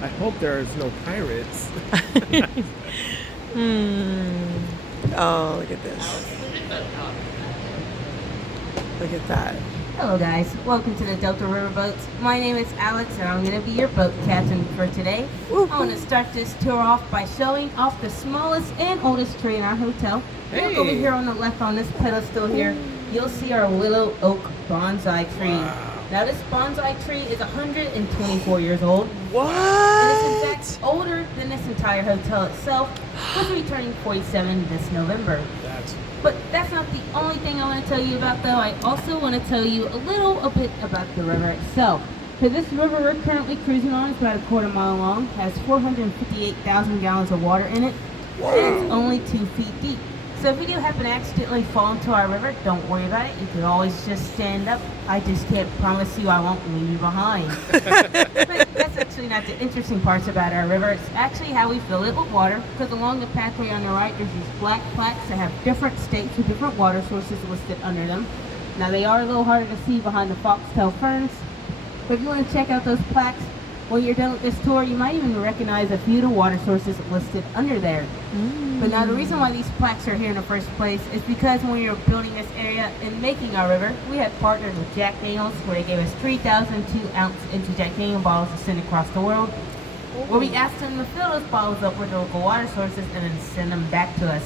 I hope there's no pirates. Oh, look at this. Look at that. Hello guys, welcome to the Delta Riverboats. My name is Alex and I'm going to be your boat captain for today. I want to start this tour off by showing off the smallest and oldest tree in our hotel. Hey. Look over here on the left on this pedestal here, you'll see our willow oak bonsai tree. Wow. Now this bonsai tree is 124 years old. What? And it's in fact older than this entire hotel itself, which will be turning 47 this November. But that's not the only thing I want to tell you about though. I also want to tell you a bit about the river itself. So this river we're currently cruising on is about a quarter mile long, has 458,000 gallons of water in it, and it's only 2 feet deep. So if you do happen to accidentally fall into our river, don't worry about it. You can always just stand up. I just can't promise you I won't leave you behind. But that's actually not the interesting parts about our river. It's actually how we fill it with water, because along the pathway on the right, there's these black plaques that have different states with different water sources listed under them. Now they are a little harder to see behind the foxtail ferns, but if you want to check out those plaques, when you're done with this tour, you might even recognize a few of the water sources listed under there. But now the reason why these plaques are here in the first place is because when we were building this area and making our river, we had partnered with Jack Daniels, where they gave us 3,000 2-ounce empty Jack Daniels bottles to send across the world, where we asked them to fill those bottles up with local water sources and then send them back to us.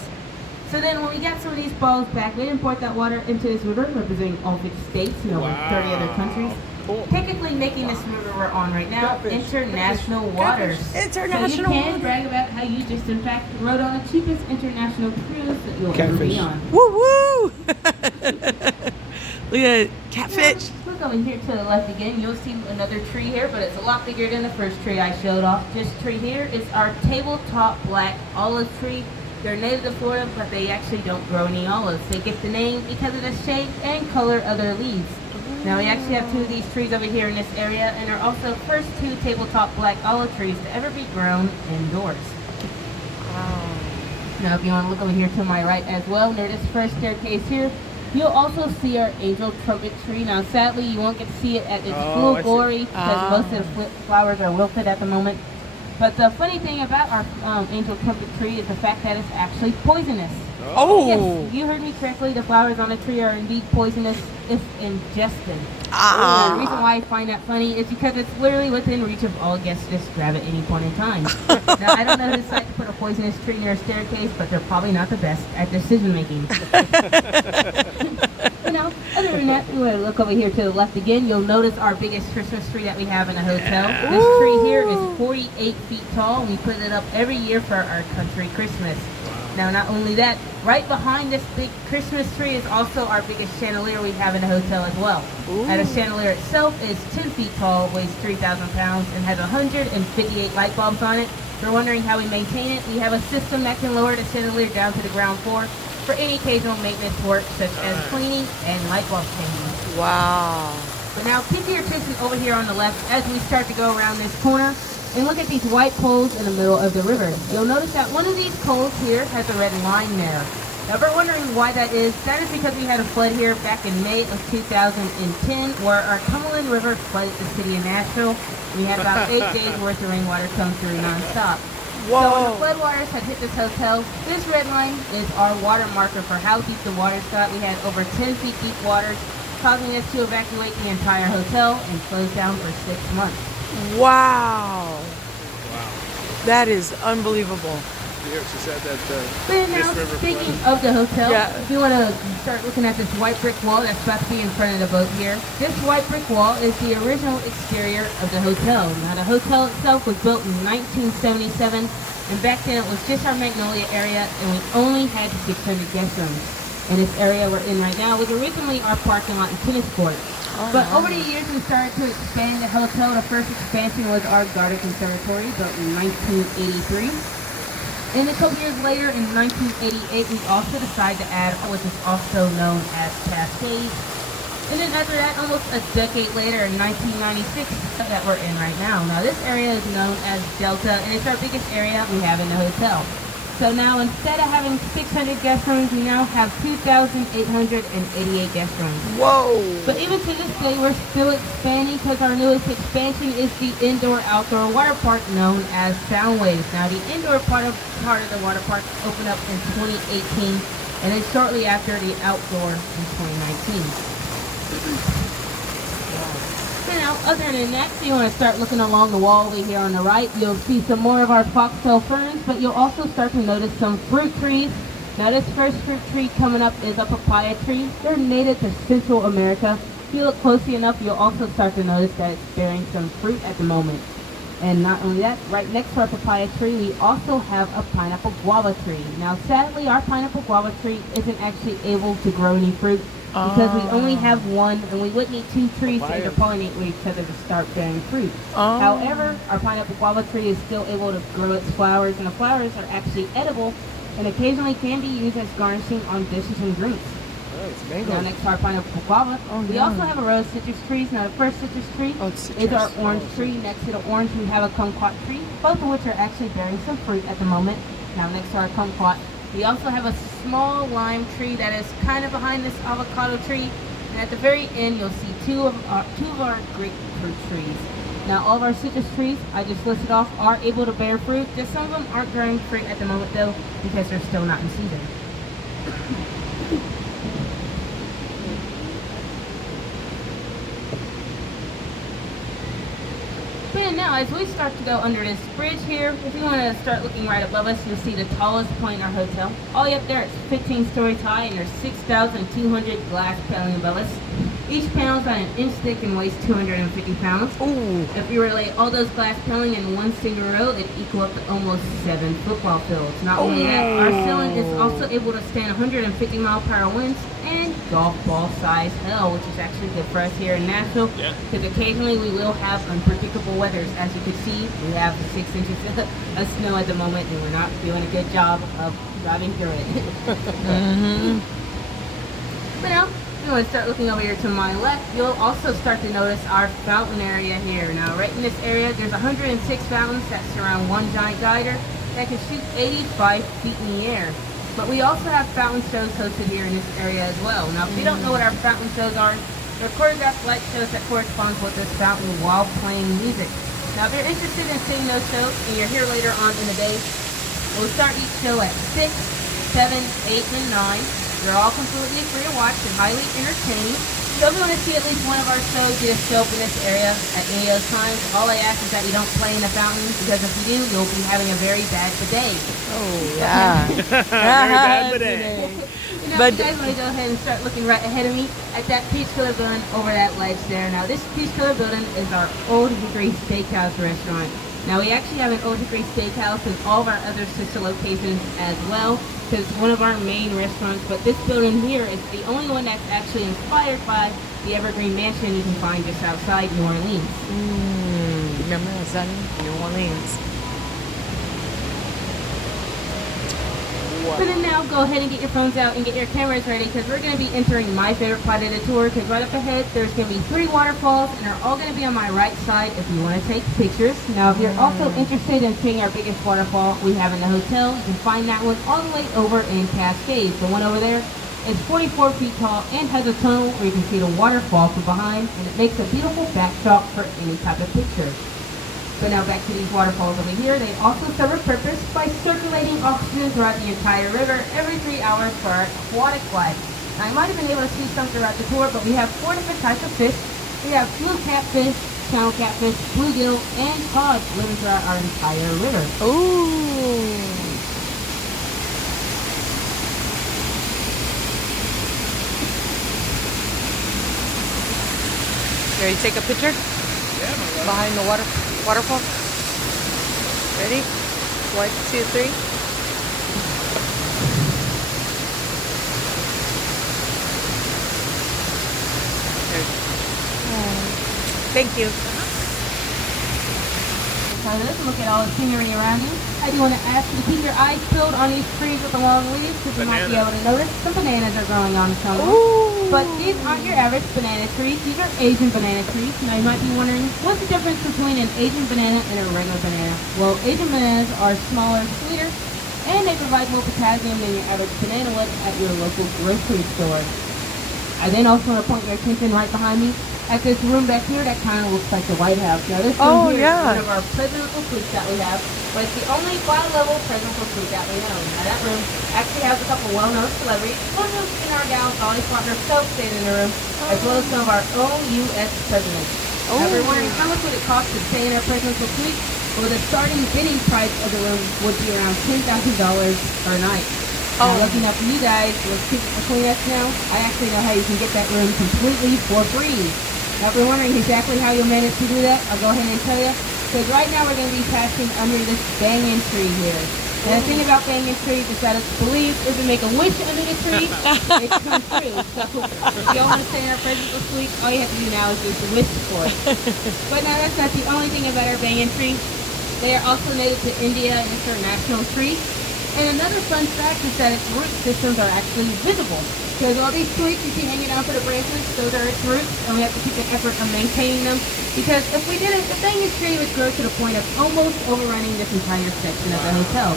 So then when we got some of these bottles back, we import that water into this river, representing all 50 states and over 30 other countries. Cool. Technically making this river we're on right now international waters. International So you can waters. brag about how you just in fact rode on the cheapest international cruise that you'll ever be Catfish. on. Woo woo! Look at catfish. Look over here to the left again, you'll see another tree here, but it's a lot bigger than the first tree I showed off. This tree here is our tabletop black olive tree. They're native to Florida, but they actually don't grow any olives. They get the name because of the shape and color of their leaves. Now we actually have 2 of these trees over here in this area, and are also first 2 tabletop black olive trees to ever be grown indoors. Wow. Now if you want to look over here to my right as well, near this first staircase here, you'll also see our angel trumpet tree. Now sadly you won't get to see it at its Oh, full I see. glory because most of the flowers are wilted at the moment. But the funny thing about our angel trumpet tree is the fact that it's actually poisonous. Oh. Yes, you heard me correctly. The flowers on the tree are indeed poisonous if ingested. Ah. The reason why I find that funny is because it's literally within reach of all guests to just grab at any point in time. Now, I don't know who decided to put a poisonous tree near a staircase, but they're probably not the best at decision making. You know, other than that, we want to look over here to the left again. You'll notice our biggest Christmas tree that we have in the hotel. This tree here is 48 feet tall, and we put it up every year for our country Christmas. Now, not only that, right behind this big Christmas tree is also our biggest chandelier we have in the hotel as well. Now, the chandelier itself is 10 feet tall, weighs 3,000 pounds, and has 158 light bulbs on it. If you're wondering how we maintain it, we have a system that can lower the chandelier down to the ground floor for any occasional maintenance work, such as cleaning and light bulb changing. Wow. But now, keep your attention over here on the left as we start to go around this corner. And look at these white poles in the middle of the river. You'll notice that one of these poles here has a red line there. Now, if you're wondering why that is because we had a flood here back in May of 2010, where our Cumberland River flooded the city of Nashville. We had about 8 days worth of rainwater come through nonstop. So when the floodwaters had hit this hotel, this red line is our water marker for how deep the waters got. We had over 10 feet deep waters, causing us to evacuate the entire hotel and close down for 6 months. Wow. That is unbelievable. Here, she said that But now, this river speaking flooded. of the hotel, Yeah. if you want to start looking at this white brick wall that's about to be in front of the boat here, this white brick wall is the original exterior of the hotel. Now, the hotel itself was built in 1977, and back then it was just our Magnolia area, and we only had 600 guest rooms. And this area we're in right now was originally our parking lot and tennis court. But over the years, we started to expand the hotel. The first expansion was our garden conservatory, built in 1983. And a couple years later, in 1988, we also decided to add what is also known as Cascades. And then after that, almost a decade later, in 1996, that we're in right now. Now, this area is known as Delta, and it's our biggest area we have in the hotel. So now instead of having 600 guest rooms, we now have 2,888 guest rooms. Whoa. But even to this day, we're still expanding because our newest expansion is the indoor-outdoor water park known as Soundwaves. Now, the indoor part of the water park opened up in 2018, and then shortly after the outdoor in 2019. Now, other than that, so you want to start looking along the wall over here on the right, you'll see some more of our foxtail ferns, but you'll also start to notice some fruit trees. Now, this first fruit tree coming up is a papaya tree. They're native to Central America. If you look closely enough, you'll also start to notice that it's bearing some fruit at the moment. And not only that, right next to our papaya tree, we also have a pineapple guava tree. Now, sadly, our pineapple guava tree isn't actually able to grow any fruit, because we only have one, and we would need 2 trees to interpollinate with each other to start bearing fruit. However, our pineapple guava tree is still able to grow its flowers, and the flowers are actually edible and occasionally can be used as garnishing on dishes and drinks. Now, next to our pineapple guava, we also have a row of citrus trees. Now, the first citrus tree is our orange tree. Next to the orange, we have a kumquat tree, both of which are actually bearing some fruit at the moment. Now, next to our kumquat, we also have a small lime tree that is kind of behind this avocado tree. And at the very end, you'll see two of our grapefruit trees. Now, all of our citrus trees, I just listed off, are able to bear fruit. Just some of them aren't bearing fruit at the moment, though, because they're still not in season. And now, as we start to go under this bridge here, if you want to start looking right above us, you'll see the tallest point in our hotel. All the way up there, it's 15 stories high, and there's 6,200 glass paneling above us. Each panel is about an inch thick and weighs 250 pounds. Ooh. If you were to lay all those glass paneling in one single row, it'd equal up to almost 7 football fields. Not only that, our ceiling is also able to stand 150 mile-per-hour winds and golf ball size hail, which is actually good for us here in Nashville, because occasionally we will have unpredictable weathers. As you can see, we have 6 inches of snow at the moment, and we're not doing a good job of driving through it. But now, if you want to start looking over here to my left, you'll also start to notice our fountain area here. Now, right in this area, there's 106 fountains that surround one giant geyser that can shoot 85 feet in the air. But we also have fountain shows hosted here in this area as well. Now, if you don't know what our fountain shows are, they're choreographed light shows that correspond with this fountain while playing music. Now, if you're interested in seeing those shows and you're here later on in the day, we'll start each show at 6, 7, 8, and 9. They're all completely free to watch and highly entertaining. So if you want to see at least one of our shows, you just show up in this area at any of those times. All I ask is that you don't play in the fountain, because if you do, you'll be having a very bad bidet. Oh, yeah. Very bad bidet. But you guys want to go ahead and start looking right ahead of me at that peach killer building over that ledge there. Now, this peach killer building is our Old Hickory Steakhouse restaurant. Now, we actually have an Old Hickory Steakhouse in all of our other sister locations as well, because it's one of our main restaurants. But this building here is the only one that's actually inspired by the Evergreen Mansion you can find just outside New Orleans. Remember that, New Orleans. So then now, go ahead and get your phones out and get your cameras ready, because we're going to be entering my favorite part of the tour, because right up ahead, there's going to be 3 waterfalls, and they're all going to be on my right side if you want to take pictures. Now, if you're also interested in seeing our biggest waterfall we have in the hotel, you can find that one all the way over in Cascades. The one over there is 44 feet tall and has a tunnel where you can see the waterfall from behind, and it makes a beautiful backdrop for any type of picture. So now back to these waterfalls over here. They also serve a purpose by circulating oxygen throughout the entire river every 3 hours for our aquatic life. Now, you might have been able to see some throughout the tour, but we have 4 different types of fish. We have blue catfish, channel catfish, bluegill, and cod living throughout our entire river. Ooh. Ready to take a picture? Yeah, my love. Behind the waterfall. Ready? 1, 2, 3. Thank you. So let's look at all the scenery around you. I do want to ask you to keep your eyes peeled on these trees with the long leaves, because you might be able to notice some bananas are growing on some of them. But these aren't your average banana trees. These are Asian banana trees. Now you might be wondering, what's the difference between an Asian banana and a regular banana? Well, Asian bananas are smaller, sweeter, And they provide more potassium than your average banana would at your local grocery store. I then also want to point your attention right behind me at this room back here that kind of looks like the White House. Now this room here is one of our presidential suites that we have, but it's the only bi-level presidential suite that we own. Now that room actually has a couple well-known celebrities, including our gal, Dolly Parker, so staying in the room, as well as some of our own U.S. presidents. Now we're wondering how much would it cost to stay in our presidential suite? Well, the starting bidding price of the room would be around $10,000 per night. Now, looking up for you guys, let's keep it between us now. I actually know how you can get that room completely for free. Now, if you're wondering exactly how you'll manage to do that, I'll go ahead and tell you. Because right now we're going to be passing under this banyan tree here. Now, the thing about banyan trees is that it's believed if you make a wish under the tree, it comes true. So, if y'all want to stay in our presidential suite, all you have to do now is just wish for it. But now, that's not the only thing about our banyan tree. They are also native to India and international tree. And another fun fact is that its root systems are actually visible. Because all these twigs you see hanging out for the branches, those are its roots, and we have to keep an effort of maintaining them. Because if we didn't, the banyan tree would grow to the point of almost overrunning this entire section of the hotel.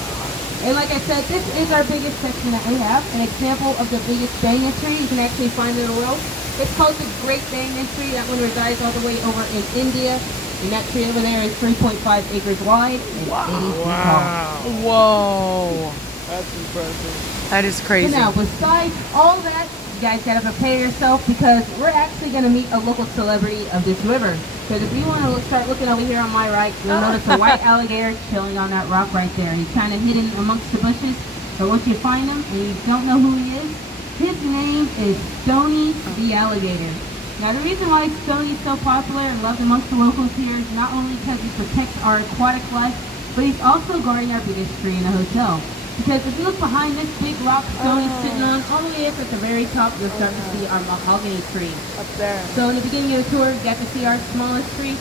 And like I said, this is our biggest section that we have. An example of the biggest banyan tree you can actually find in the world. It's called the Great Banyan Tree. That one resides all the way over in India. And that tree over there is 3.5 acres wide and 80 feet tall. Whoa. That's impressive. That is crazy. So now, besides all that, you guys gotta prepare yourself because we're actually gonna meet a local celebrity of this river. Because if you want to start looking over here on my right, you'll notice a white alligator chilling on that rock right there. He's kind of hidden amongst the bushes. But once you find him and you don't know who he is, his name is Stony the alligator. Now the reason why Stony is so popular and loved amongst the locals here is not only because he protects our aquatic life, but he's also guarding our biggest tree in the hotel. Because if you look behind this big rock Stony's sitting on, all the way up at the very top, you'll start to see our mahogany tree. Up there. So in the beginning of the tour, you got to see our smallest tree.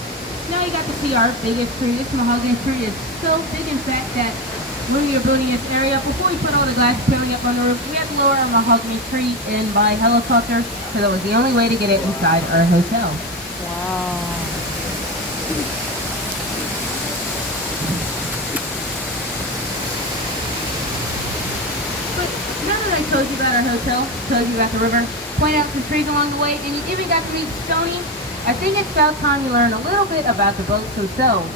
Now you got to see our biggest tree. This mahogany tree is so big, in fact, that when we were building this area, before we put all the glass peeling up on the roof, we had to lower our mahogany tree in by helicopter, so that was the only way to get it inside our hotel. Wow. But now that I told you about our hotel, told you about the river, pointed out some trees along the way, and you even got to meet Stony, I think it's about time you learn a little bit about the boats themselves.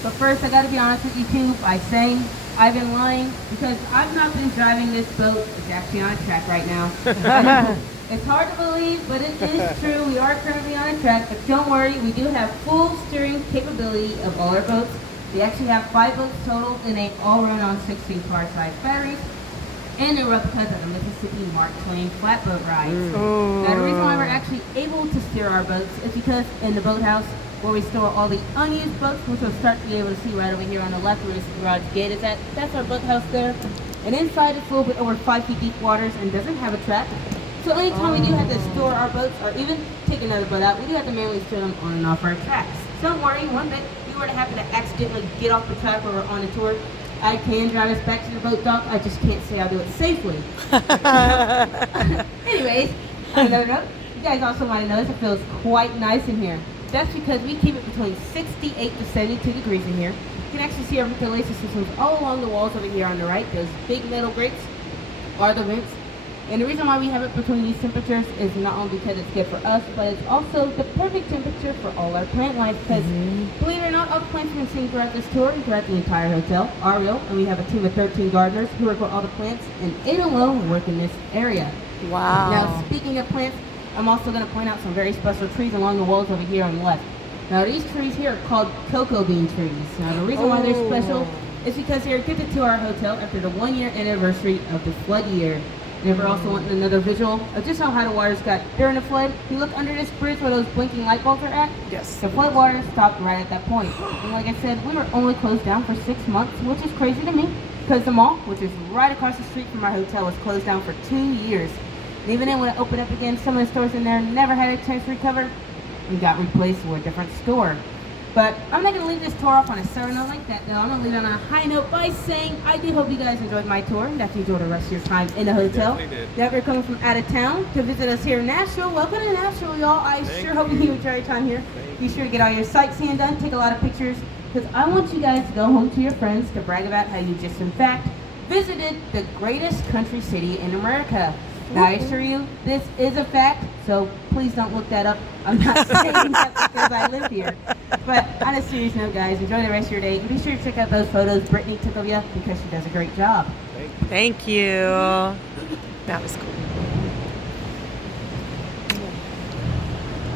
But first, I gotta be honest with you too by saying I've been lying because I've not been driving this boat. It's actually on a track right now. It's hard to believe, but it is true. We are currently on a track, but don't worry, we do have full steering capability of all our boats. We actually have 5 boats total, and they all run on 16 car-size batteries. And they're replicas of the Mississippi Mark Twain flatboat rides. Now, the reason why we're actually able to steer our boats is because in the boathouse, where we store all the unused boats, which you'll start to be able to see right over here on the left where this garage gate is at. That's our boathouse there. And inside it's a little bit over 5 feet deep waters and doesn't have a track. So anytime we do have to store our boats or even take another boat out, we do have to manually steer them on and off our tracks. So don't worry, one bit, if you were to happen to accidentally get off the track or on a tour, I can drive us back to the boat dock. I just can't say I'll do it safely. Anyways, on another note, you guys also might notice it feels quite nice in here. That's because we keep it between 68 to 72 degrees in here. You can actually see our ventilation systems all along the walls over here on the right. Those big metal grates are the vents. And the reason why we have it between these temperatures is not only because it's good for us, but it's also the perfect temperature for all our plant life. Because believe it or not, all the plants we've been seeing throughout this tour and throughout the entire hotel are real. And we have a team of 13 gardeners who work with all the plants, and 8 alone work in this area. Wow. Now, speaking of plants, I'm also going to point out some very special trees along the walls over here on the left. Now, these trees here are called cocoa bean trees. Now, the reason why they're special is because they are gifted to our hotel after the 1-year anniversary of the flood year. And if you're also wanting another visual of just how high the waters got during the flood, if you look under this bridge where those blinking light bulbs are at, Yes. the flood water stopped right at that point. And like I said, we were only closed down for 6 months, which is crazy to me, because the mall, which is right across the street from our hotel, was closed down for 2 years. And even then, when it opened up again, some of the stores in there never had a chance to recover and got replaced with a different store. But I'm not going to leave this tour off on a sour note like that, though. I'm going to leave it on a high note by saying I do hope you guys enjoyed my tour and that you enjoyed the rest of your time in the hotel. Now, if you're coming from out of town to visit us here in Nashville, welcome to Nashville, y'all. I sure hope you enjoy your time here. Be sure to get all your sightseeing done, take a lot of pictures, because I want you guys to go home to your friends to brag about how you just, in fact, visited the greatest country city in America. Now, I assure you, this is a fact, so please don't look that up. I'm not saying that because I live here. But on a serious note, guys, enjoy the rest of your day. And be sure to check out those photos Brittany took of you because she does a great job. Thank you. That was cool.